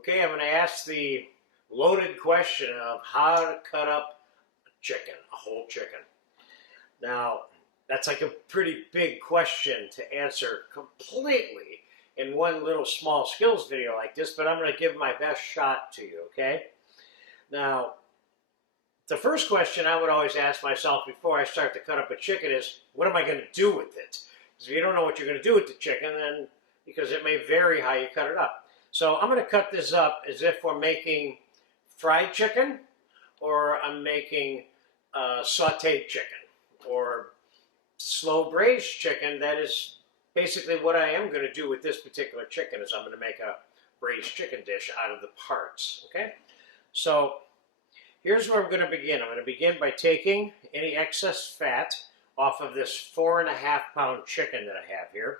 Okay, I'm going to ask the loaded question of how to cut up a chicken, a whole chicken. Now, that's like a pretty big question to answer completely in one little small skills video like this, but I'm going to give my best shot to you, okay? Now, the first question I would always ask myself before I start to cut up a chicken is, what am I going to do with it? Because if you don't know what you're going to do with the chicken, then because it may vary how you cut it up. So I'm going to cut this up as if we're making fried chicken, or I'm making sauteed chicken, or slow braised chicken. That is basically what I am going to do with this particular chicken, is I'm going to make a braised chicken dish out of the parts, okay? So here's where I'm going to begin. I'm going to begin by taking any excess fat off of this 4.5 pound chicken that I have here.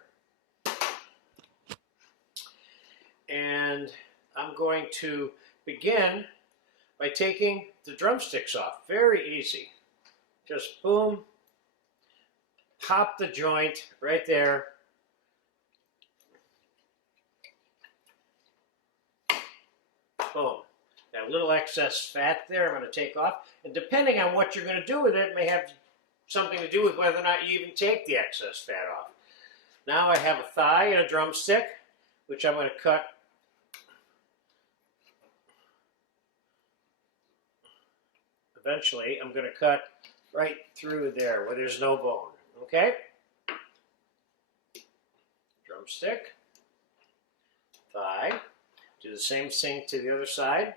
And I'm going to begin by taking the drumsticks off. Very easy. Just boom, pop the joint right there. Boom. That little excess fat there I'm going to take off. And depending on what you're going to do with it, it may have something to do with whether or not you even take the excess fat off. Now I have a thigh and a drumstick, which I'm going to cut eventually. I'm going to cut right through there where there's no bone, okay? Drumstick, thigh, do the same thing to the other side.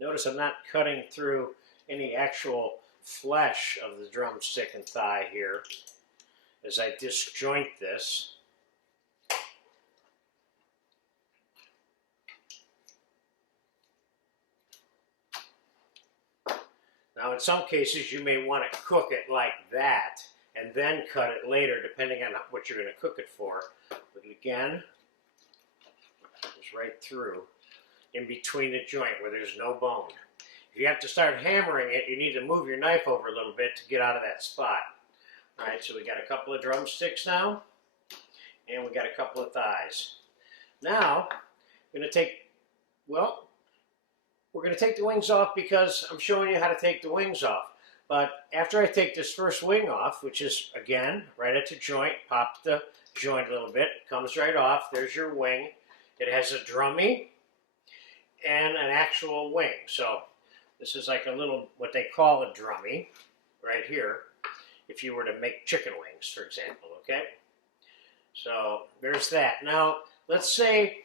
Notice I'm not cutting through any actual flesh of the drumstick and thigh here as I disjoint this. Now, in some cases, you may want to cook it like that and then cut it later, depending on what you're going to cook it for. But again, it's right through, in between the joint where there's no bone. If you have to start hammering it, you need to move your knife over a little bit to get out of that spot. All right, so we got a couple of drumsticks now, and we got a couple of thighs. Now, I'm going to take, well, we're going to take the wings off because I'm showing you how to take the wings off. But after I take this first wing off, which is, again, right at the joint, pop the joint a little bit, it comes right off. There's your wing. It has a drummy and an actual wing. So this is like a little, what they call a drummy, right here, if you were to make chicken wings, for example, okay? So there's that. Now, let's say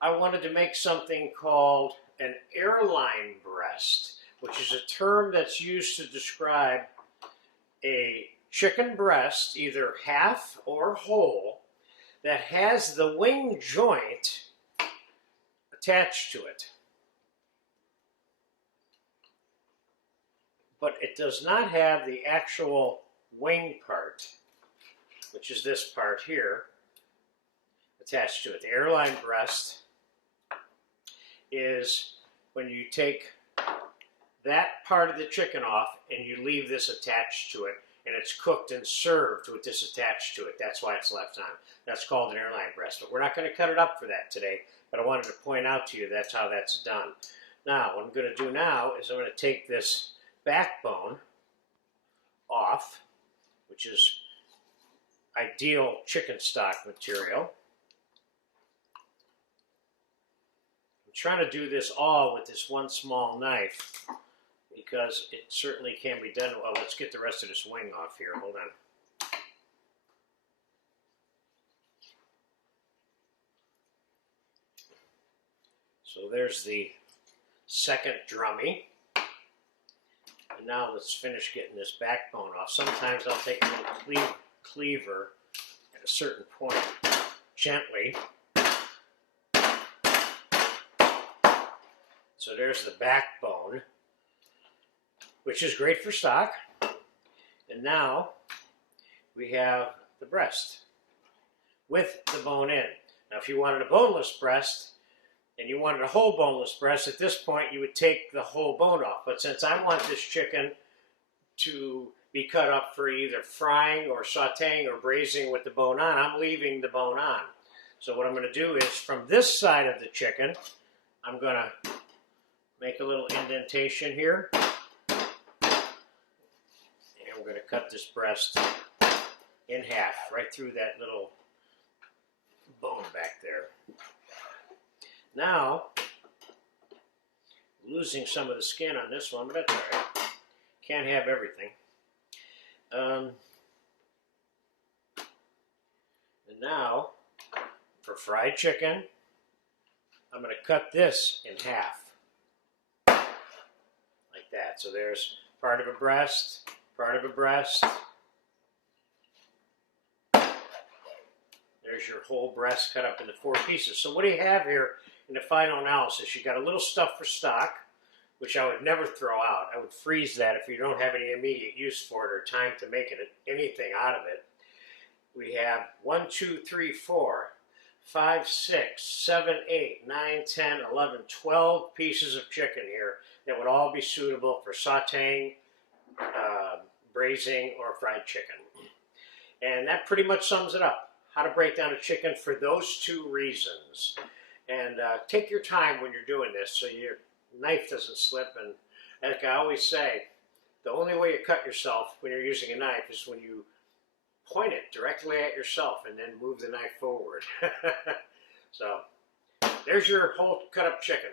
I wanted to make something called an airline breast, which is a term that's used to describe a chicken breast, either half or whole, that has the wing joint attached to it. But it does not have the actual wing part, which is this part here, attached to it. The airline breast is when you take that part of the chicken off and you leave this attached to it, and it's cooked and served with this attached to it. That's why it's left on. That's called an airline breast. But we're not going to cut it up for that today, but I wanted to point out to you that's how that's done. Now, what I'm going to do now is I'm going to take this backbone off, which is ideal chicken stock material. I'm trying to do this all with this one small knife because it certainly can be done. Well, let's get the rest of this wing off here. Hold on. So there's the second drummy. And now let's finish getting this backbone off. Sometimes I'll take a little cleaver at a certain point, gently. So there's the backbone, which is great for stock. And now we have the breast with the bone in. Now, if you wanted a boneless breast and you wanted a whole boneless breast, at this point you would take the whole bone off. But since I want this chicken to be cut up for either frying or sauteing or braising with the bone on. I'm leaving the bone on. So what I'm going to do is from this side of the chicken, I'm going to make a little indentation here. And we're going to cut this breast in half, right through that little bone back there. Now, losing some of the skin on this one, but that's all right. Can't have everything. And now, for fried chicken, I'm going to cut this in half. Like that. So there's part of a breast, part of a breast. There's your whole breast cut up into 4 pieces. So what do you have here in the final analysis? You got a little stuff for stock, which I would never throw out. I would freeze that if you don't have any immediate use for it or time to make anything out of it. We have 1, 2, 3, 4, 5, 6, 7, 8, 9, 10, 11, 12 pieces of chicken here that would all be suitable for sauteing, braising, or fried chicken. And that pretty much sums it up. How to break down a chicken for those 2 reasons. And take your time when you're doing this so your knife doesn't slip. And like I always say, the only way you cut yourself when you're using a knife is when you point it directly at yourself and then move the knife forward. So there's your whole cut up chicken.